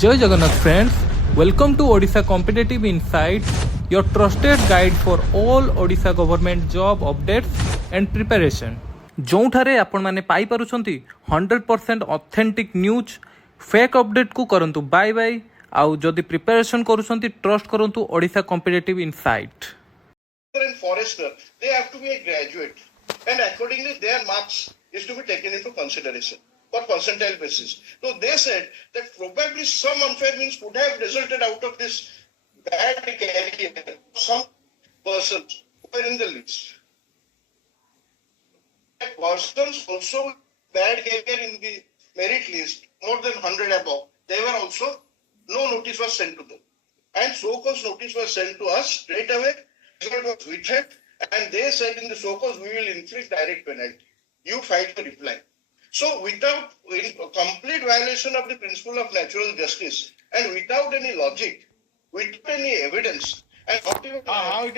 Jai Jagannath friends, welcome to Odisha Competitive Insights, your trusted guide for all Odisha government job updates and preparation. जोठारे आपण माने पाई पारुछंती 100% authentic news fake update को करंतु bye bye आउ जदि preparation करूछंती trust करंतु Odisha competitive insight. And forester, they have to be a graduate, and accordingly their marks is to be taken into consideration for percentile basis. So they said that probably some unfair means could have resulted out of this bad career. Some persons were in the list. Persons also bad career in the merit list, more than 100 above, they were also, no notice was sent to them. And so-called notice was sent to us straight away. Result was written, and they said in the so-called we will inflict direct penalty. You filed a reply. So without complete violation of the principle of natural justice and without any logic, without any evidence, and not even how it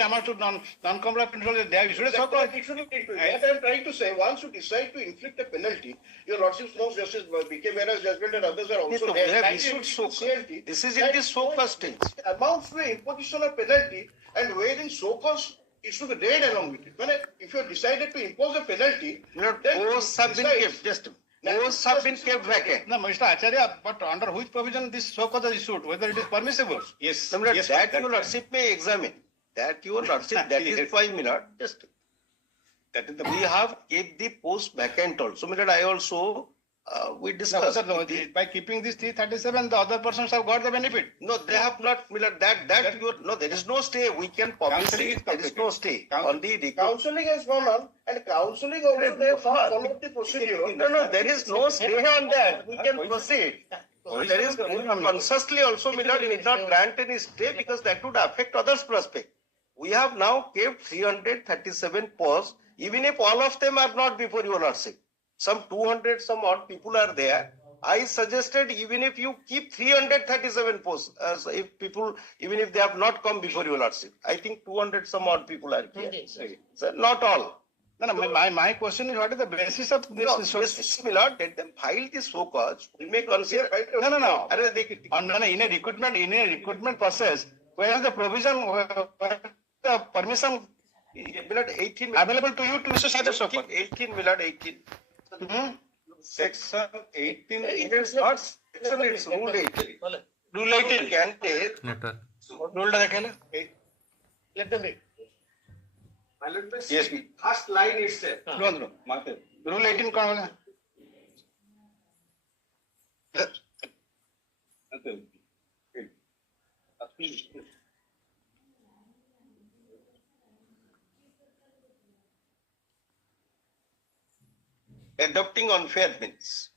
amounts to non-compliant principle, they have issued a so-called. What I am trying to say, once you decide to inflict a penalty, your Lordship knows Justice B.K. Mehra's judgment and others are also Yes, there. we have issued so-called. This is in the so-called stage. Amounts to the imposition of penalty, and wherein so-called is to be read along with it. If you have decided to impose a penalty, then Oaths have been kept. Just oaths have been kept vacant. No, Mr. Acharya, but under which provision this so-called is issued? Whether it is permissible? Yes. No, Yes, that that your Lordship may examine. That your Lordship, that is 5 minutes. Just That is the we have kept the post vacant also. I also we discussed. No, by keeping this 337, the other persons have got the benefit. No, they have not. That your no. There is no stay. We can publish it. There is no stay on the counseling has gone on, and counseling also they have followed the procedure. No. There is no stay on that. We can proceed. There is consciously also Miller did not grant any stay because that would affect others' prospect. We have now kept 337 posts, even if all of them are not before your Lordship. Some 200 some odd people are there. I suggested even if you keep 337 posts, if people, even if they have not come before your Lordship, I think 200 some odd people are here. So not all. No, my question is, what is the basis of this? No, Mr. Millard, let them file the so-called. We may consider. No. In a recruitment process, where is the provision, where the permission Millard 18 available to you to exercise the so-called? 18 Millard 18. Section 18. It is not section, it's rule 18. Rule 18. Can take. Rule let them read. Yes, First line itself. No. Rule 18 कौन होगा? Adopting unfair means.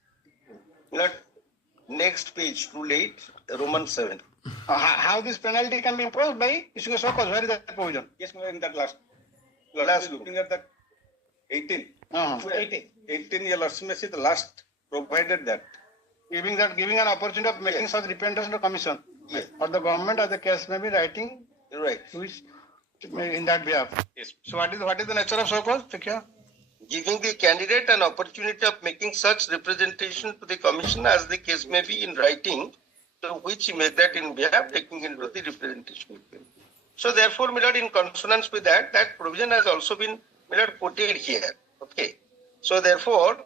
Next page, rule 8, Roman 7. How this penalty can be imposed by issuing a so-called, where is that provision? Yes, in that last looking at that 18. 18 your Lordship may see the last provided that. Giving an opportunity of making such representation to commission. Yes. Or the government or the case may be writing Right. which in that behalf. Yes. So what is the nature of so-called? Giving the candidate an opportunity of making such representation to the commission as the case may be in writing, to which he made that in behalf, taking into the representation. So therefore, Millard, in consonance with that provision has also been, Millard, quoted here. Okay. So therefore,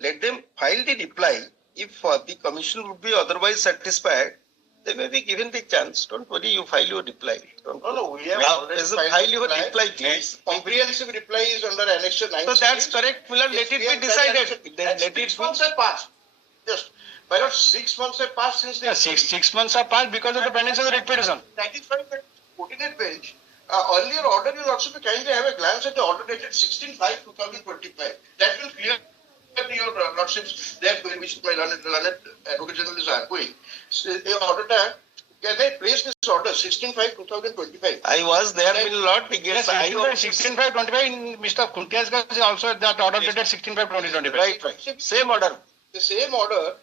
let them file the reply. If the commission would be otherwise satisfied, they may be given the chance. Don't worry, you file your reply. No, we have already file your reply, please. Comprehensive reply is under Annexure 9. So that's correct, Millard. Let it be decided. Let it 6 months have passed. Just, by not 6 months have passed since the... 6 months have passed because of the pendency of the writ petition. That is why the coordinate bench earlier order is also to kindly have a glance at the order dated 16/5/2025. That will clear your Lordships there, which my learned Advocate General is arguing. So, the order, can I place this order 16/5/2025? I was there, Millard. Yes, I was 16/5/25. Mr. Kuntia's is also that order dated 16/5/2025. Right. Same order. The same order.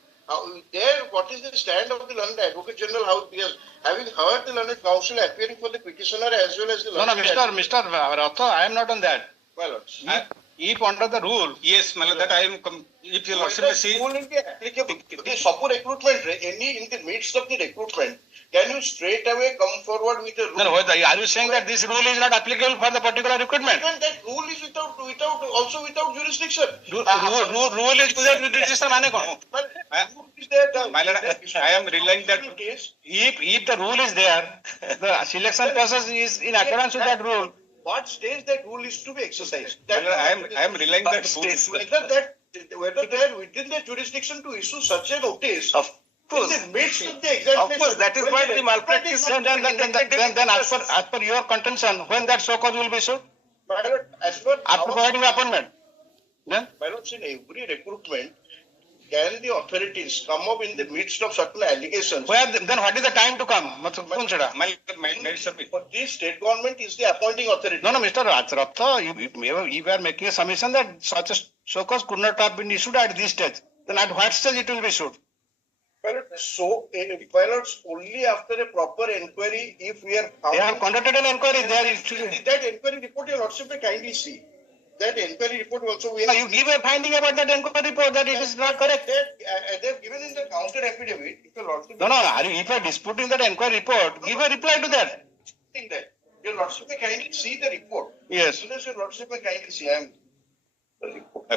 There, what is the stand of the learned Advocate General? How, because having heard the learned counsel appearing for the petitioner as well as the learned... No, Mr. Ratho, I am not on that. My lords. if under the rule, Yes, my lord, that I am, if your lordship may see. Rule will be applicable. The support recruitment, any in the midst of the recruitment, can you straight away come forward with a rule? no, are you saying that this rule is not applicable for the particular recruitment? Even that rule is without jurisdiction. Rule is without jurisdiction, mane kon? Well, I- rule is there, My lord, I am relying that. case. If the rule is there, the selection process is in accordance with that rule. What stage that rule is to be exercised? My lord, I am relying that. Whether they are within the jurisdiction to issue such a notice. Of course. In the midst of the examination. Of course, that is why the malpractice. Then as per your contention, when that so cause will be issued? My lord, as per After our- providing the appointment. Then? My lords, in every recruitment, can the authorities come up in the midst of certain allegations? Then what is the time to come? कौन छड़ा? My lord, For the state government is the appointing authority. No, Mr. Ratha, you were making a submission that such a so cause could not have been issued at this stage. Then at what stage it will be issued? My lord, so, my lords, only after a proper inquiry, if we are found. They have conducted an inquiry. They are issuing. That inquiry report, your lordship may kindly see. That inquiry report also we have. You give a finding about that inquiry report that it is not correct. They have given in the counter affidavit, if your lordship. No, if you are disputing that inquiry report, give a reply to that. Think that. Your lordship may kindly see the report. Yes. Unless your lordship may kindly see, I am.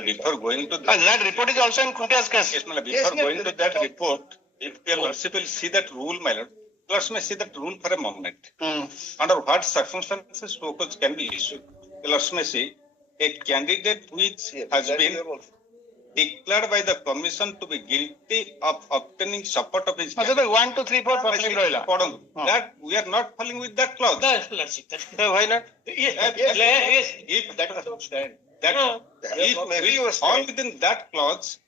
before going to That report is also in Kuntia's case. yes, my lord, Yes, before yes, going to that report, if your lordship will see that rule, my lord, lordship may see that rule for a moment. Under what circumstances so cause can be issued? Your lordship may see a candidate which has That been we have also. declared by the commission to be guilty of obtaining support of his Also, 1, 2, 3, 4 perfectly roila. that we are not falling with that clause. Why not? If That is outstanding. if maybe we you were fall saying. within that clause,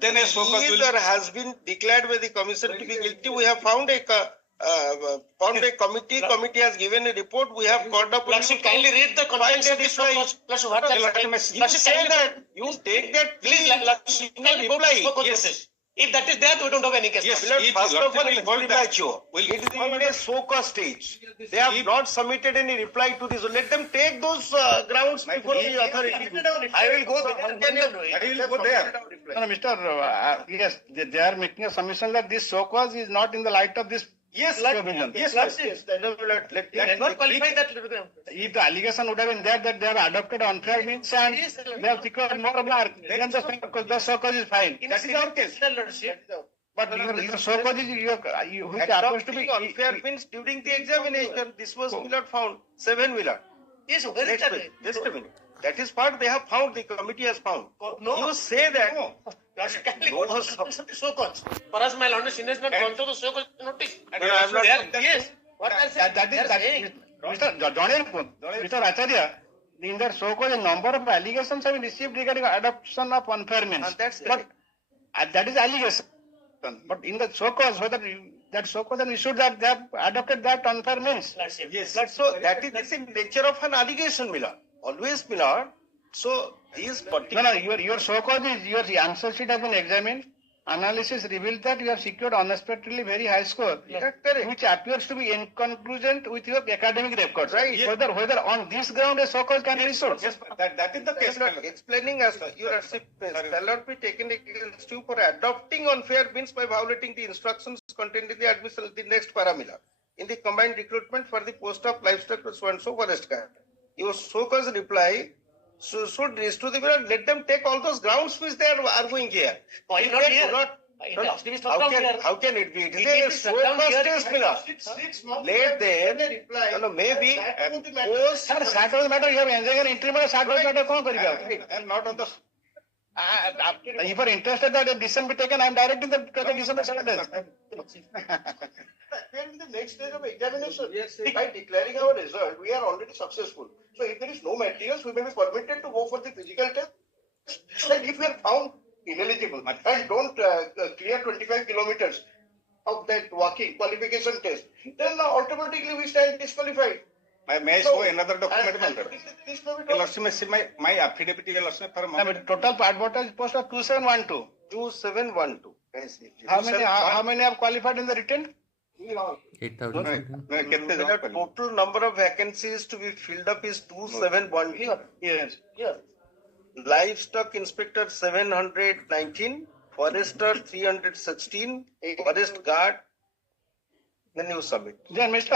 then a so cause If will. there has been declared by the commission to be guilty, we have found a committee. Committee has given a report. We have called up. Lordship, kindly read the contents of this report. Lordship, what are You say that you take that. Please, Lordship, kindly go to reply. smoke notice. If that is there, we don't have any case. Yes. Milord, If first of all, Lordship it's will hold that- premature. will- It is in a so-called stage. They have not submitted any reply to this. Let them take those grounds before the authority. I will go there. I will go there. No, Mr. Yes, they are making a submission that this so cause is not in the light of this. Yes, provision. yes, Lordship. let You have not qualified that. If the allegation would have been there that they have adopted unfair means and Yes, they have secured more mark, then the so cause is fine. In our case, Lordship. But your so cause is which happens to be unfair means during the examination, this was not found. 7 Milord. Yes, where is Next that? week. Just a minute. That is what they have found. The committee has found. No. You say that. Lordship, kindly No, go to so cause. For us, my Lord, she has not gone through the so cause notice. I have not- Yes. What are they that is saying? Mr. Acharya, in their so called a number of allegations have been received regarding adoption of unfair means. And that's But that is allegation. But in the so cause, whether that so cause an issue that they have adopted that unfair means. Lordship. Yes. So that is the nature of an allegation, Milord. Always, Milord. So these particular. No, your so cause is your answer sheet has been examined. Analysis revealed that you have secured unexpectedly very high score, which appears to be incongruent with your academic records. Right. Whether on this ground a so cause can be issued. Yes, that is the case. Explaining as your shall not be taken against you for adopting unfair means by violating the instructions contained in the admission, the next parameter. In the combined recruitment for the post of livestock so and so forest guard. Your so-called reply should reach to the mirror. Let them take all those grounds which they are arguing here. Why If not they here? do not- In the activist how program can here. how can it be? It It is is a shut down so-called here. stage, Milord. 6 months. Let them. reply. No, maybe That would be matter. post. Sir, that was matter. You have enjoying an entry matter. That was matter. कौन करेगा? And not on the. If you are interested that a decision be taken, I am directing the decision by 7 days. We are in the next stage of examination. By declaring our result, we are already successful. So if there is no materials, we may be permitted to go for the physical test. And if we are found ineligible and don't clear 25 kilometers of that walking qualification test, then automatically we stand disqualified. May I show another document, my lord? This may be Your done. lordship may see my affidavit, your lordship, for a moment. Total advertised post of 2712. 2712. How many have qualified in the written? 8,000. The total number of vacancies to be filled up is 2712. Yes. Here. livestock inspector 719, forester 316, forest guard, then you submit. Then Mr.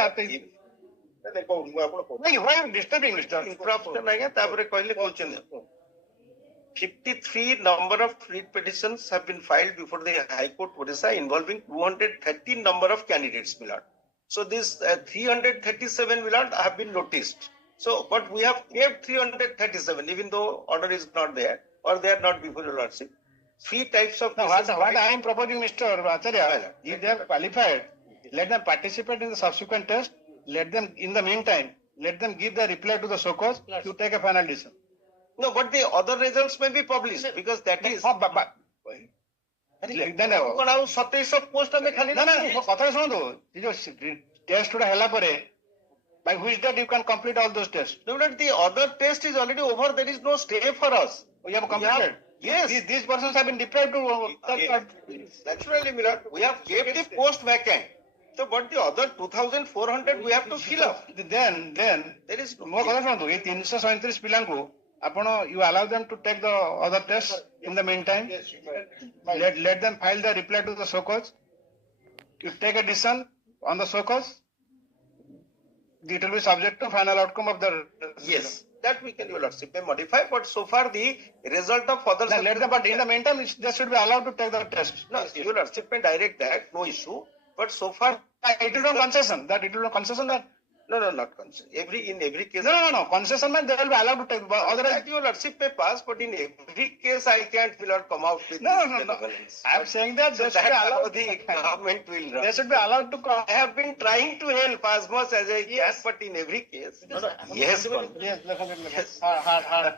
Why are you disturbing, Mr. Interruption आएगा तापरे कहले question 53 number of writ petitions have been filed before the High Court Odisha involving 213 number of candidates, my lord. So this 337, my lord, have been noticed. So, but we have kept 337, even though order is not there or they are not before your lordship. Three types of Now, what cases- I am proposing, Mr. Acharya, if they are qualified, let them participate in the subsequent test. Let them, in the meantime, let them give the reply to the so-cause to take a final decision. No, but the other results may be published because that is. Then, କଣ ଆଉ 27 post ଆମେ ଖାଲି ନା କଥା ଶୁଣନ୍ତୁ ଏ ଯୋଉ test ଗୁଡା ହେଲା ପରେ by which date you can complete all those tests? No, but the other test is already over. There is no stay for us. We have completed. Yes. These persons have been deprived to. Naturally, Mirat, we have kept the post vacant. So, but the other 2,400 we have to fill up. Then There is no. ମୋ କଥା ଶୁଣନ୍ତୁ ଏଇ 337 ପିଲାଙ୍କୁ ଆପଣ you allow them to take the other tests in the meantime. Let them file the reply to the so-cause. You take a decision on the so-cause. It will be subject to final outcome of the. Yes, that we can, your lordship, may modify. But so far, the result of others. Then let them, but in the meantime, they should be allowed to take the test. No, your lordship may direct that, no issue. But so far, It will be on concession. That it will be on concession. That no, not concern. In every case. no. Concession means they will be allowed to take. Otherwise, That your lordship may pass, but in every case, I can't will not come out with no. this benevolence. I am saying that they So should be that's how allowed. the government will run. They should be allowed to come. I have been trying to help as much as I can, but in every case, yes, Yes, hard.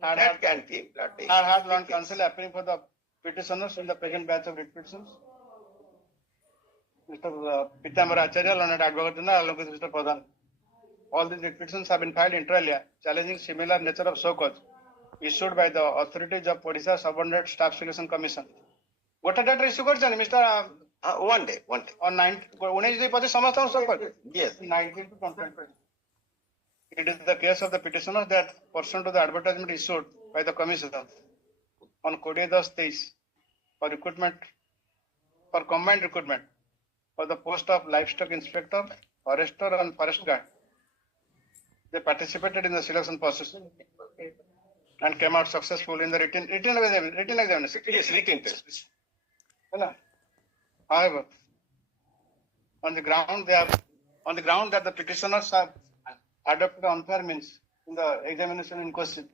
that can be. Hard Land Council appearing for the petitioners in the present batch of writ petitions. Mr. Petitioner Acharya, Learned Advocate General, along with Mr. Pradhan. All these writ petitions have been filed inter alia, challenging similar nature of so-cause issued by the authorities of Odisha Subordinate Staff Selection Commission. What date issue କରିଛନ୍ତି Mr. One day. On 19 ସମସ୍ତଙ୍କୁ so-cause? Yes. 19 to 20. It is the case of the petitioners that pursuant to the advertisement issued by the commission on 20/10/23 for recruitment, for combined recruitment for the post of livestock inspector, forester and forest guard. They participated in the selection process and came out successful in the written examination. Yes, written test. However, on the ground that the petitioners have adopted unfair means in the examination in question,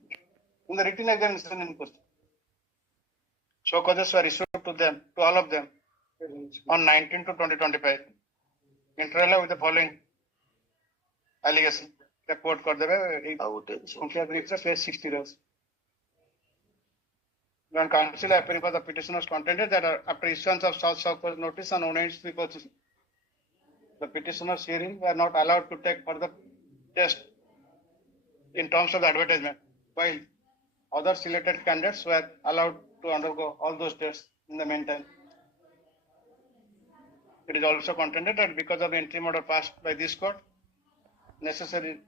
in the written examination in question, so causes were issued to all of them on 19 to 2025. Inter alia with the following allegation. Report कर देवे complaint brief से page 60 rows. When counsel appearing for the petitioners contended that after issuance of such so-called notice on 19 the petitioners hearing were not allowed to take further test in terms of the advertisement, while other selected candidates were allowed to undergo all those tests in the meantime. It is also contended that because of the interim order passed by this court, necessary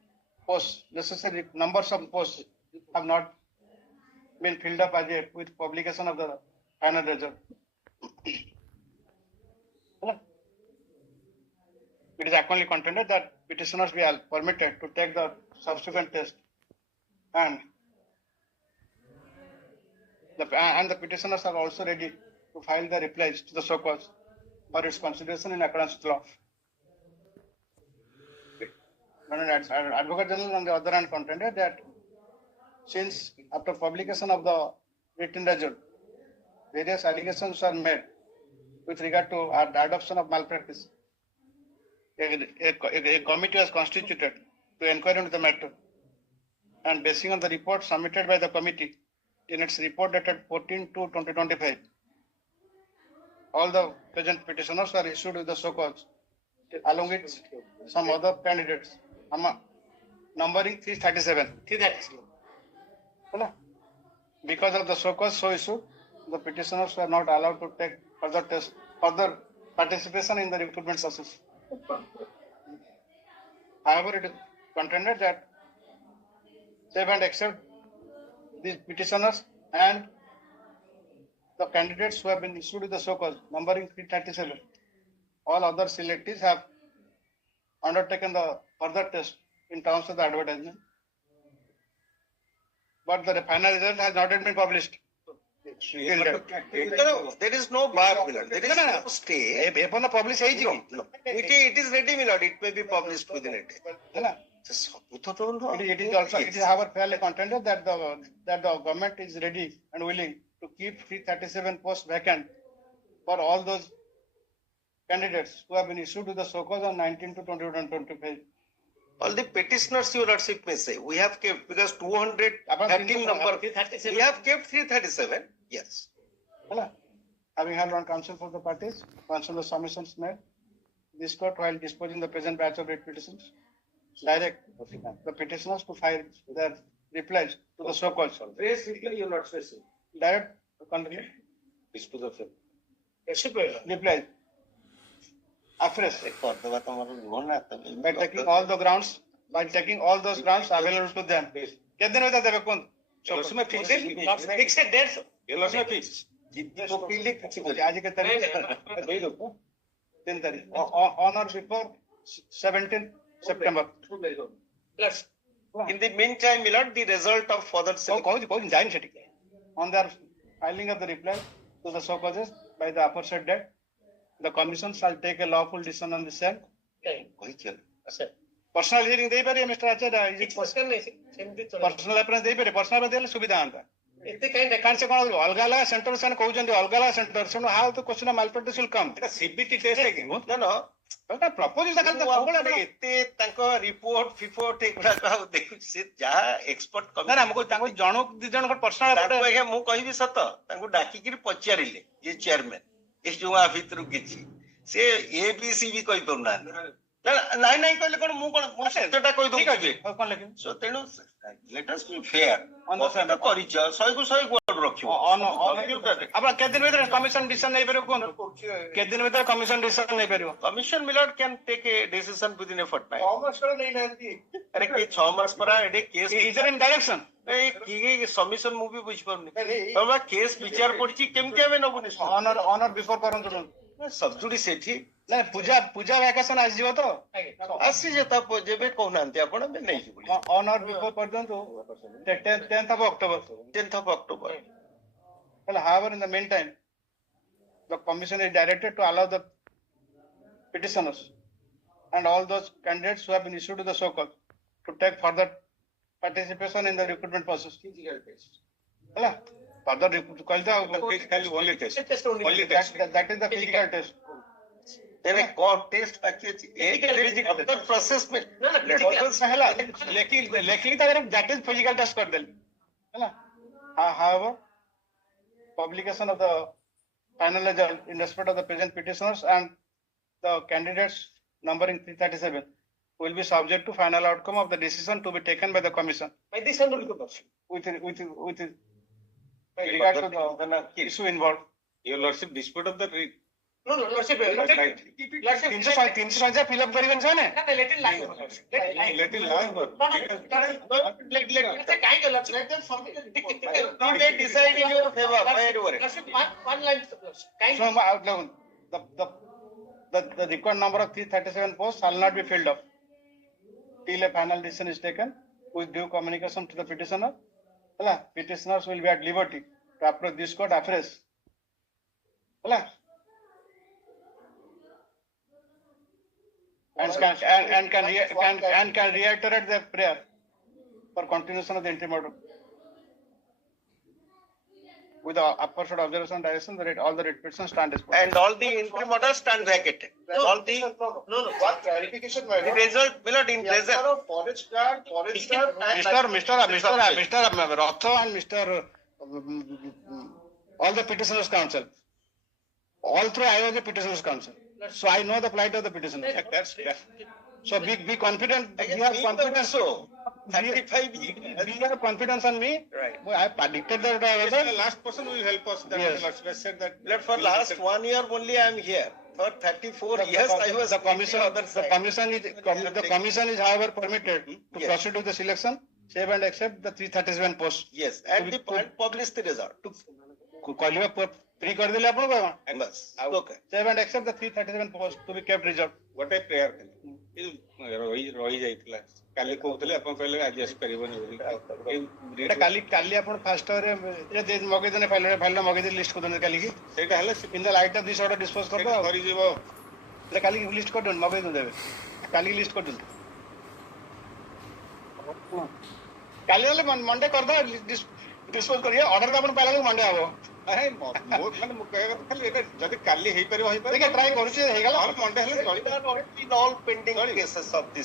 numbers of posts have not been filled up as yet with publication of the final result. It is accordingly contended that petitioners be permitted to take the subsequent test and the petitioners are also ready to file the replies to the so-cause for its consideration in accordance with law. Advocate General on the other hand contended that since after publication of the written result, various allegations are made with regard to the adoption of malpractice. A committee was constituted to inquire into the matter, and basing on the report submitted by the committee in its report dated 14/2/2025, all the present petitioners are issued with the so-cause, along with some other candidates, numbering 337. Because of the so-cause so issued, the petitioners were not allowed to take further participation in the recruitment process. However, it is contended that save and accept these petitioners and the candidates who have been issued with the so-called numbering 337, all other selectees have undertaken the further test in terms of the advertisement. But the final result has not yet been published. Till date. There is no bar, Milord. There is no stay. Upon the publish No. It is ready, Milord. It may be published within a day. It is also it is our fairly contended that the government is ready and willing to keep 337 posts vacant for all those candidates who have been issued to the so-called on 19 to 21 and 25. All the petitioners, Your Lordship may say, we have kept because 213 number. We have kept 337. Yes. Having held on counsel for the parties, counsel of submissions made, this court, while disposing the present batch of writ petitions, direct the petitioners to file their replies to the so-called. Raise reply, you not specific. Direct continue. Dispose of it. Replies. Afresh. By taking all the grounds, available to them. कितने दिन में देवे कौन? उसमें fix है? Fix है 150. ये loss में fix. आज के तारीख 3 तारीख on or before 17th September. Plus. In the meantime, Milord, the result of further On their filing of the reply to the so-called by the aforesaid date, the commission shall take a lawful decision on the same. Personal hearing देई पारे Mr. Acharya, is it Personal नहीं सेमती चलो. personal appearance देई पारे, personal देले सुविधा आंता. इतने कहीं देखा. कान से कोन अलगा अलगा सेंटर से कहउजन अलगा अलगा सेंटर से how the question of malpractice will come. CBT test है कि? No. Propose खाली तो सबला नहीं. एते तांको रिपोर्ट फिपोर्ट एगुडा का देखु से जहा एक्सपर्ट ना ना हमको तांको जणो दि जण को personal तांको आगे मु कहिबी सत तांको डाकी कि पचारिले ये चेयरमैन इस जुआ भितरु किछि से एबीसी भी कहि पउना नहीं कहले कोन मु कोन सेटा कहि दउ छी कोन लेकिन सो तेनु let us be fair on the परिचय 100 को 100 गोल रखियो अब के दिन भीतर कमिशन डिसीजन नै परयो कोन के दिन भीतर कमिशन डिसीजन नै परयो commission milord can take a decision within a fortnight commission नै नथि अरे के 6 मास पर एडे केस इज इन डायरेक्शन ए की सबमिशन मु भी बुझ परनी तबला केस विचार पड़ची केमते हमें नबुनी ऑनर बिफोर करन सब्जुडी सेठी ना पूजा वैकेशन आज जीव तो आसी जेता जेबे कहनांती आपण बे नै जिबो ऑनर बिफोर कर दंतु 10th of October 10th of October. Well, however, in the meantime, the commission is directed to allow the petitioners and all those candidates who have been issued to the so-called to take further participation in the recruitment process. Well, further Only test. that is the physical test. then a court test package the process में लेकिन that is physical test कर देल. However, publication of the final result in respect of the present petitioners and the candidates numbering 337 will be subject to final outcome of the decision to be taken by the commission By this and only question. with regard to the issue involved. Your lordship dispute of the writ. No, Lordship. Right. Lordship. 300 fill up करीबन छ ने No, let it lie. Let it lie. Let it kind of Lordship. Let them submit you may decide in your favor Lordship, one line. Kind so outline the required number of 337 posts shall not be filled up till a final decision is taken with due communication to the petitioner. Petitioners will be at liberty to approach this court afresh. And can reiterate their prayer for continuation of the interim order. With the aforesaid observation and direction, all the writ petitions stand as per. and all the interim orders stand vacated. All the No. One clarification, my the lord. result Milord in result Forest guard and Mr. Rotho and Mr. All the petitioners counsel. All three I was the petitioners counsel. So I know the plight of the petitioner. So be confident. You have confidence. so 35 You have confidence on me. Right. I predicted that I was The last person will help us. That Yes. the lordship has said that. Milord, for last 1 year only I am here. For 34 years I was the commission. other The side. commission is however permitted to Yes. proceed with the selection save and accept the 337 post. Yes, at the point publish the result. କହିଲେ pre କରିଦେଲେ ଆପଣ କଣ बस okay. save and accept the 337 post to be kept reserved. ଗୋଟେ prayer ଖାଲି ରହି ଯାଇଥିଲା କାଲି କହୁଥିଲେ ଆପଣ କହିଲେ ଆଜି ଆସିପାରିବନି ବୋଲି ଏଟା କାଲି ଆପଣ ଫାଷ୍ଟ ରେ ମଗେଇଦେଲେ ଫାଇଲ ମଗେଇଦେଲେ ଲିଷ୍ଟ କରିଦେଲେ କାଲି କି ସେଇଟା ହେଲେ in the light off this order dispose କରିଦେବା ସରିଯିବ ଏଟା କାଲି ଲିଷ୍ଟ କରିଦିଅନ୍ତୁ ମଗେଇ ଦେବେ କାଲି ଲିଷ୍ଟ କରିଦିଅନ୍ତୁ କାଲି ହେଲେ ମଣ୍ଡେ କରିଦେବା ଡିସ୍ପୋଜ କରିବା ଅର୍ଡର ତ ଆପଣ ପାଇଲା ମଣ୍ଡେ ହବ ମାନେ ମୁଁ କହିବା କଥା ଖାଲି ଏଇଟା ଯଦି କାଲି ହେଇପାରିବ ଟ୍ରାଏ କରୁଛି ହେଇଗଲା ମଣ୍ଡେ ହେଲେ ଚଳିବ In all pending cases of this